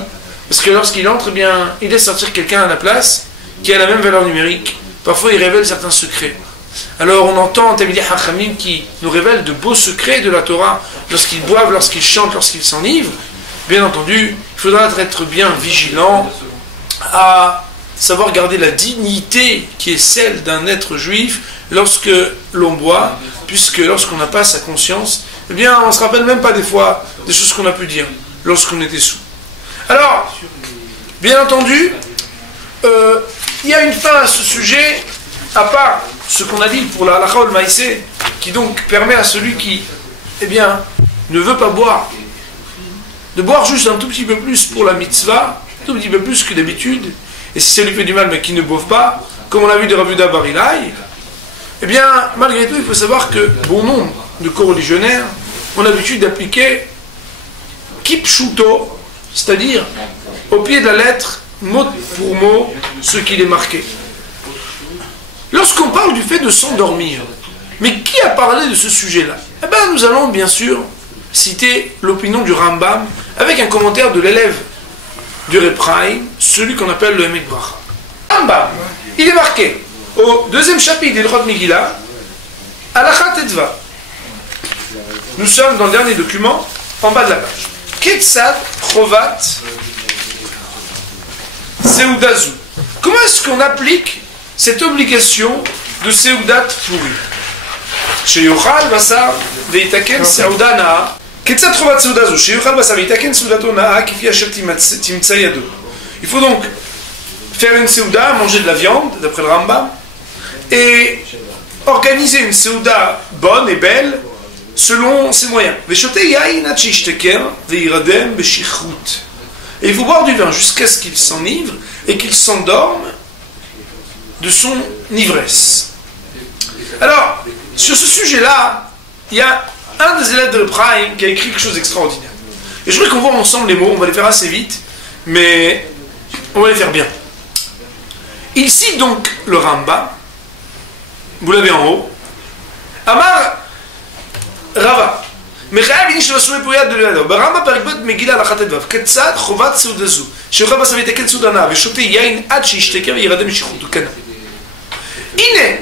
parce que lorsqu'il entre, eh bien, il laisse sortir quelqu'un à la place qui a la même valeur numérique. Parfois, il révèle certains secrets. Alors, on entend Tamidi Hachamim qui nous révèle de beaux secrets de la Torah lorsqu'ils boivent, lorsqu'ils chantent, lorsqu'ils s'enivrent. Bien entendu, il faudra être bien vigilant à savoir garder la dignité qui est celle d'un être juif lorsque l'on boit, puisque lorsqu'on n'a pas sa conscience, eh bien, on ne se rappelle même pas des fois des choses qu'on a pu dire lorsqu'on était sous. Alors, bien entendu, il y a une fin à ce sujet, à part ce qu'on a dit pour la halakha ol maïsé, qui donc permet à celui qui, eh bien, ne veut pas boire, de boire juste un tout petit peu plus pour la mitzvah, un tout petit peu plus que d'habitude, et si ça lui fait du mal mais qu'il ne boive pas, comme on l'a vu de Rav Yehuda bar Ilai, eh bien, malgré tout, il faut savoir que bon nombre de co-religionnaires ont l'habitude d'appliquer kipshuto, c'est-à-dire au pied de la lettre, mot pour mot, ce qu'il est marqué. Lorsqu'on parle du fait de s'endormir, mais qui a parlé de ce sujet-là? Eh bien, nous allons bien sûr citer l'opinion du Rambam avec un commentaire de l'élève du Reb Chaim, celui qu'on appelle le Emek Bracha. Rambam, il est marqué au deuxième chapitre d'Hilchot Megillah, Halakha Tetva. Nous sommes dans le dernier document, en bas de la page. Ketzad Chovat Seudazu. Comment est-ce qu'on applique cette obligation de Seudat Purim? Sheyochal Basar Veitaken Seuda Naa. Ketzad Chovat Seudazu. Sheyochal Basar Veitaken Seudato Naa Kifi Asher Timtsa Yado. Il faut donc faire une Seuda, manger de la viande, d'après le Rambam, et organiser une Seuda bonne et belle selon ses moyens. Et il faut boire du vin jusqu'à ce qu'il s'enivre et qu'il s'endorme de son ivresse. Alors, sur ce sujet-là, il y a un des élèves de Reb Chaim qui a écrit quelque chose d'extraordinaire. Et je voudrais qu'on voit ensemble les mots, on va les faire assez vite, mais on va les faire bien. Il cite donc le Rambam, vous l'avez en haut, Amar Rava. מחייב איש שלא פה יד לידו. ברמב"ם פרק ב' מגילה הלכה ט"ו. כיצד חובת סעודה זו, שיוכל בסוף יתקן סעודה נאה ושותה יין עד שישתכר וירדם משכחותו כנ"ל. הנה,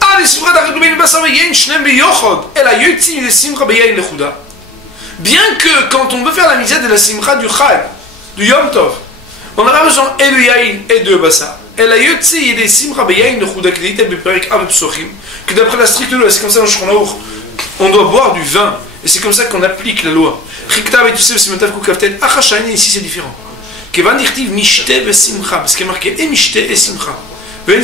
על שמחת הרגל בין בשר ויין שניהם ביחד, אלא יוצאים לשמחה ביין לחודה. Bien que quand on veut faire la misère de la simcha du Chag, du Yom Tov, on n'a pas besoin et de yain et de bassa. אלא יוצא ידי שמחה ביין לחודה כדאית בפרק אב פסוחים, que d'après la stricte loi, c'est comme ça dans Shulchan Aruch, on doit boire du vin. Et c'est comme ça qu'on applique la loi. Ici c'est différent. Parce qu'il est marqué et mishte et simcha. On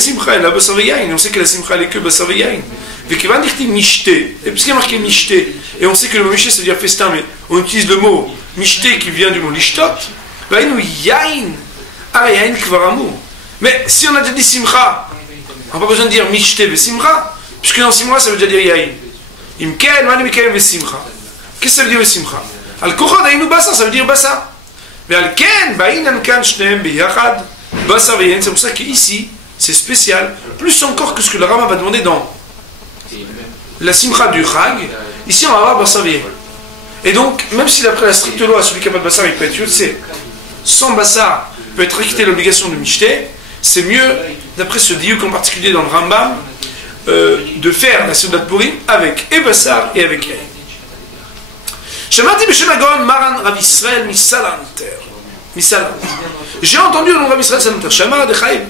sait que la simcha elle est que basar veyayin. Et puisqu'il est marqué mishte, et on sait que le mot mishte c'est-à-dire festin, mais on utilise le mot Mishte qui vient du mot lishtot, vaïnu yain, yain kvaramu. Mais si on a déjà dit simcha, on n'a pas besoin de dire mishte ve simcha, puisque dans simcha ça veut déjà dire yain. Imken, mani mikaim ve simcha. Qu'est-ce que ça veut dire ve simcha? Al kochad ainu basa, ça veut dire basa. Mais al ken, ba'inan kan shneem biyachad, basa ve yain. C'est pour ça qu'ici, c'est spécial, plus encore que ce que le Rama va demander dans la simcha du Chag. Ici on va avoir basa ve yain. Et donc, même si d'après la stricte loi, celui qui n'a pas de bassar, il peut être yotzé, sans bassar, peut être acquitté l'obligation de mishté, c'est mieux, d'après ce diouk en particulier dans le Rambam, de faire la Seudat Purim avec et bassar et avec yain. Shamati b'shem Hagon Maran Rav Israël Misalanter. J'ai entendu le nom Rav Israël Salanter. Shamar de Chaim.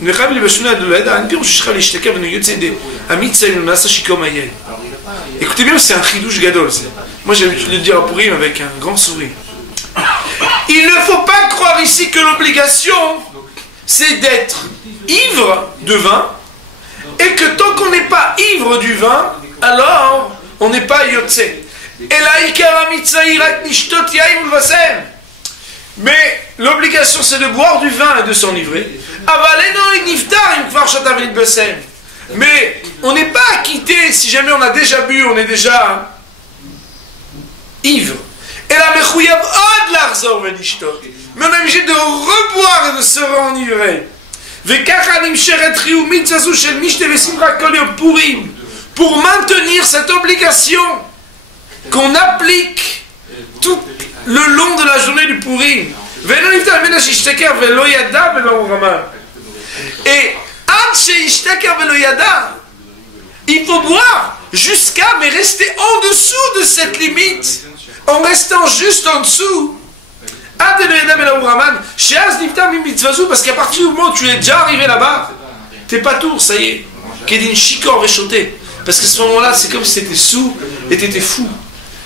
Nechab li b'shuna de l'Eda. Un pire shishcha l'ishtaka v'nu yotzé de Amitza il nasa shikom yain. Écoutez bien, c'est un chidouche gadol. Moi j'ai l'habitude de le dire à Purim avec un grand sourire. Il ne faut pas croire ici que l'obligation c'est d'être ivre de vin et que tant qu'on n'est pas ivre du vin, alors on n'est pas yotse. Mais l'obligation c'est de boire du vin et de s'enivrer. Mais on n'est pas acquitté si jamais on a déjà bu, on est déjà ivre. Et la mechouyav od l'arzor velishtot. Mais on est obligé de reboire et de se renivrer. Pour maintenir cette obligation qu'on applique tout le long de la journée du Purim. Et il faut boire jusqu'à, mais rester en dessous de cette limite, en restant juste en dessous. Parce qu'à partir du moment où tu es déjà arrivé là-bas, t'es pas tour, ça y est. Kedin shikor réchauté. Parce qu'à ce moment-là, c'est comme si t'étais sous et t'étais fou.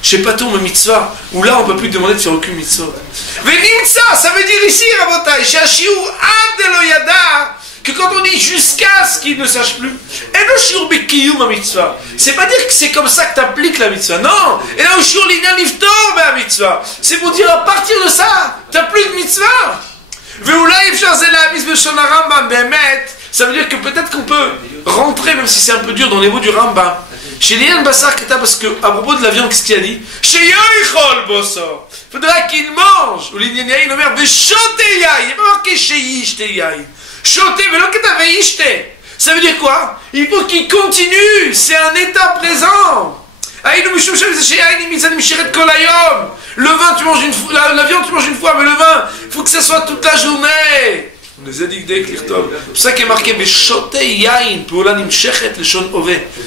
Je sais pas ton mitzvah, où là on peut plus te demander de faire aucune mitzvah. Venimtsa, ça veut dire ici, Rabotai, Shashiu Adeloyada, que quand on dit jusqu'à ce qu'il ne sache plus, et le shiur bekiyum ma mitzvah, c'est pas dire que c'est comme ça que tu appliques la mitzvah, non. Et là, le shiur l'inyan liftor ma mitzvah, c'est pour dire à partir de ça, tu n'as plus de mitzvah. Veoulaï fshazela mis beshon Rambam bemet, ça veut dire que peut-être qu'on peut rentrer, même si c'est un peu dur, dans les mots du Rambam. Chez Lian Bassar Keta, parce que à propos de la viande, qu'est-ce qu'il a dit? Chez Yoichol Bossor, il faudra qu'il mange. Ou Lian Yaïn Omer, Beshote Yaïn, il n'est pas marqué chez Yishte Yaïn. Shote, mais l'on qu'est Yishte. Ça veut dire quoi? Il faut qu'il continue, c'est un état présent. Le vin, tu manges une fois, la viande, tu manges une fois, mais le vin, il faut que ça soit toute la journée. On les a dit que c'est pour ça qu'il est marqué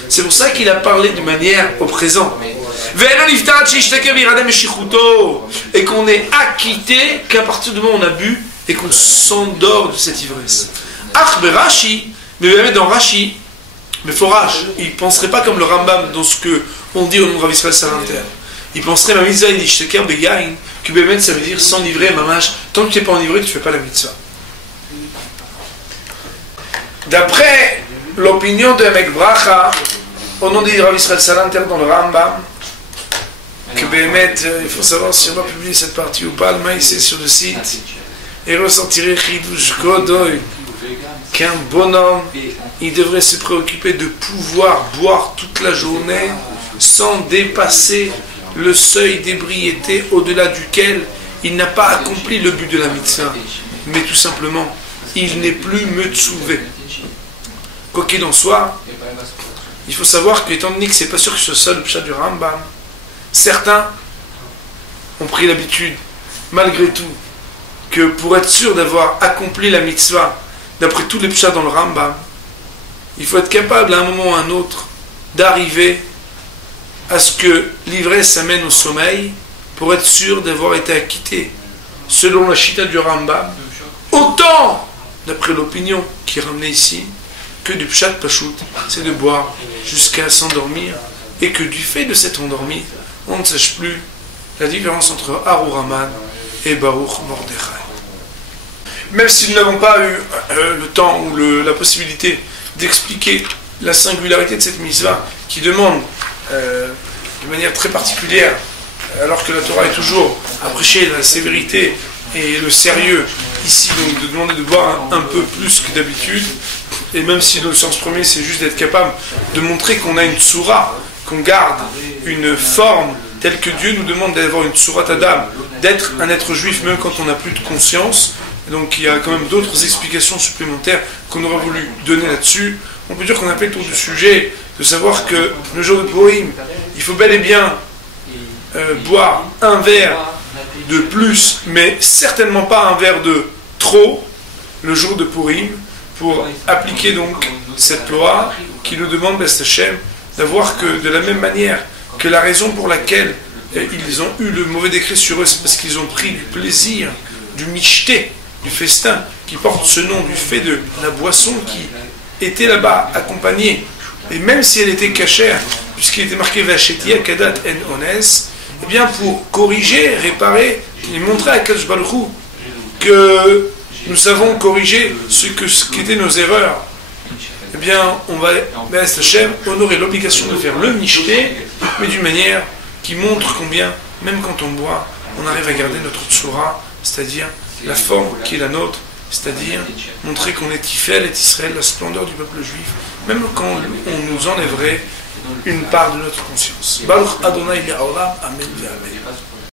c'est pour ça qu'il a parlé de manière au présent. Et qu'on est acquitté qu'à partir du moment où on a bu et qu'on s'endort de cette ivresse. Mais même dans Rashi, mais Forage, il ne penserait pas comme le Rambam dans ce qu'on dit au nom de Rav Israël Salanter. Il penserait ma mitzvah que Bémet ça veut dire s'enivrer, mamash. Tant que tu n'es pas enivré, tu ne fais pas la mitzvah. D'après l'opinion de Emek Bracha, au nom de Rav Israël Salanter dans le Rambam, que Bémet, il faut savoir si on va publier cette partie ou pas, le maïs c'est sur le site, et ressentirait Chidush Godoy, qu'un bonhomme, il devrait se préoccuper de pouvoir boire toute la journée sans dépasser le seuil d'ébriété au-delà duquel il n'a pas accompli le but de la mitzvah, mais tout simplement, il n'est plus metzouvé. Quoi qu'il en soit, il faut savoir qu'étant donné que c'est pas sûr que ce soit ça le pshat du Rambam, certains ont pris l'habitude, malgré tout, que pour être sûr d'avoir accompli la mitzvah, d'après tous les pshats dans le Rambam, il faut être capable à un moment ou à un autre d'arriver à ce que l'ivresse amène au sommeil pour être sûr d'avoir été acquitté selon la chita du Rambam, autant, d'après l'opinion qui est ramenée ici, que du pshat pachout, c'est de boire jusqu'à s'endormir, et que du fait de s'être endormi, on ne sache plus la différence entre Arur Haman et Baruch Mordechai. Même si nous n'avons pas eu le temps ou la possibilité d'expliquer la singularité de cette mitzvah qui demande de manière très particulière, alors que la Torah est toujours apprécier la sévérité et le sérieux ici, donc de demander de boire un peu plus que d'habitude, et même si le sens premier c'est juste d'être capable de montrer qu'on a une tsura, qu'on garde une forme telle que Dieu nous demande d'avoir une tsurat Adam, d'être un être juif même quand on n'a plus de conscience. Donc il y a quand même d'autres explications supplémentaires qu'on aurait voulu donner là-dessus. On peut dire qu'on a fait le tour du sujet, de savoir que le jour de Purim, il faut bel et bien boire un verre de plus, mais certainement pas un verre de trop, le jour de Purim, pour appliquer donc cette loi qui nous demande, B'ez Hashem, d'avoir que de la même manière que la raison pour laquelle ils ont eu le mauvais décret sur eux, c'est parce qu'ils ont pris du plaisir, du michté, du festin, qui porte ce nom du fait de la boisson qui était là-bas accompagnée, et même si elle était cachère, puisqu'il était marqué Vachetia Kadat En Ones, eh bien pour corriger, réparer et montrer à Kadosh Baruch Hu que nous savons corriger ce qu'étaient nos erreurs, eh bien on va, B'ez Hashem, honorer l'obligation de faire le michté, mais d'une manière qui montre combien, même quand on boit, on arrive à garder notre tsura, c'est-à-dire la forme qui est la nôtre, c'est-à-dire montrer qu'on est Tifel et Israël, la splendeur du peuple juif, même quand on nous enlèverait une part de notre conscience. Baruch Adonai Le'olam, Amen ve'Amen.